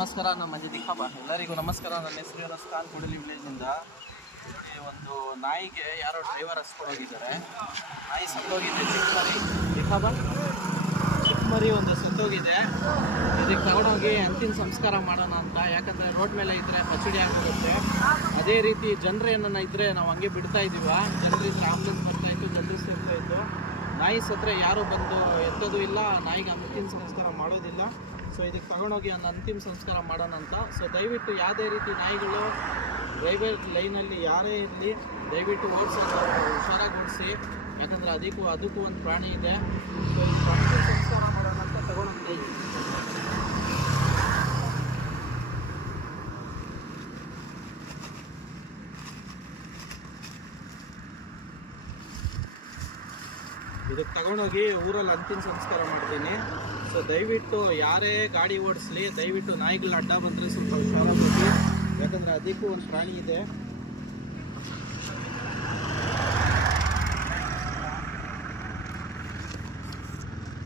ನಮಸ್ಕಾರ. ನಮ್ಮ ದಿಖಾಬ ಎಲ್ಲರಿಗೂ ನಮಸ್ಕಾರ. ನನ್ನ ಹೆಸರು ರಸ್ತಾನ್ ಕೂಡಲಿ ವಿಲೇಜಿಂದ. ನೋಡಿ, ಒಂದು ನಾಯಿಗೆ ಯಾರೋ ಡ್ರೈವರ್ ಹಸ್ಕೊಂಡೋಗಿದ್ದಾರೆ. ನಾಯಿ ಸತ್ತೋಗಿದೆ. ಚಿಕ್ಕ ಮರಿ ಒಂದು ಸತ್ತೋಗಿದೆ. ಇದಕ್ಕೆ ತಗೊಂಡೋಗಿ ಅಂತಿಮ ಸಂಸ್ಕಾರ ಮಾಡೋಣ ಅಂತ. ಯಾಕಂದರೆ ರೋಡ್ ಮೇಲೆ ಇದ್ದರೆ ಪಚಡಿ ಆಗಿರುತ್ತೆ. ಅದೇ ರೀತಿ ಜನರು ಏನನ್ನ ಇದ್ದರೆ ನಾವು ಹಂಗೆ ಬಿಡ್ತಾ ಇದ್ದೀವ. ಜನರಿದ್ರೆ ಆಂಬುಲೆನ್ಸ್ ಬರ್ತಾಯಿತ್ತು, ಜಲ್ದಿ ಸೇರ್ತಾಯಿತ್ತು. ನಾಯಿ ಸತ್ತರೆ ಯಾರೂ ಬಂದು ಎತ್ತೋದು ಇಲ್ಲ, ನಾಯಿಗೆ ಅಂತಿಮ ಸಂಸ್ಕಾರ ಮಾಡೋದಿಲ್ಲ. ಸೊ ಇದಕ್ಕೆ ತಗೊಂಡೋಗಿ ಒಂದು ಅಂತಿಮ ಸಂಸ್ಕಾರ ಮಾಡೋಣ ಅಂತ. ಸೊ ದಯವಿಟ್ಟು ಯಾವುದೇ ರೀತಿ ನಾಯಿಗಳು ರೈಲ್ವೆ ಲೈನಲ್ಲಿ ಯಾರೇ ಇರಲಿ ದಯವಿಟ್ಟು ಓಡಿಸೋದು ಹುಷಾರಾಗಿ ಓಡಿಸಿ. ಯಾಕಂದರೆ ಅದಕ್ಕೂ ಒಂದು ಪ್ರಾಣಿ ಇದೆ. ಸೊ ಈ ಅಂತಿಮ ಸಂಸ್ಕಾರ ಮಾಡೋಣ ಅಂತ ತಗೊಂಡೋಗಿ ಇದಕ್ಕೆ ತಗೊಂಡೋಗಿ ಊರಲ್ಲಿ ಅಂತಿಮ ಸಂಸ್ಕಾರ ಮಾಡ್ತೀನಿ. ಸೊ ದಯವಿಟ್ಟು ಯಾರೇ ಗಾಡಿ ಓಡಿಸ್ಲಿ ದಯವಿಟ್ಟು ನಾಯಿಗಳು ಅಡ್ಡ ಬಂದರೆ ಸ್ವಲ್ಪ ಹುಷಾರಾಗಿ. ಯಾಕಂದರೆ ಅದಕ್ಕೂ ಒಂದು ಪ್ರಾಣಿ ಇದೆ.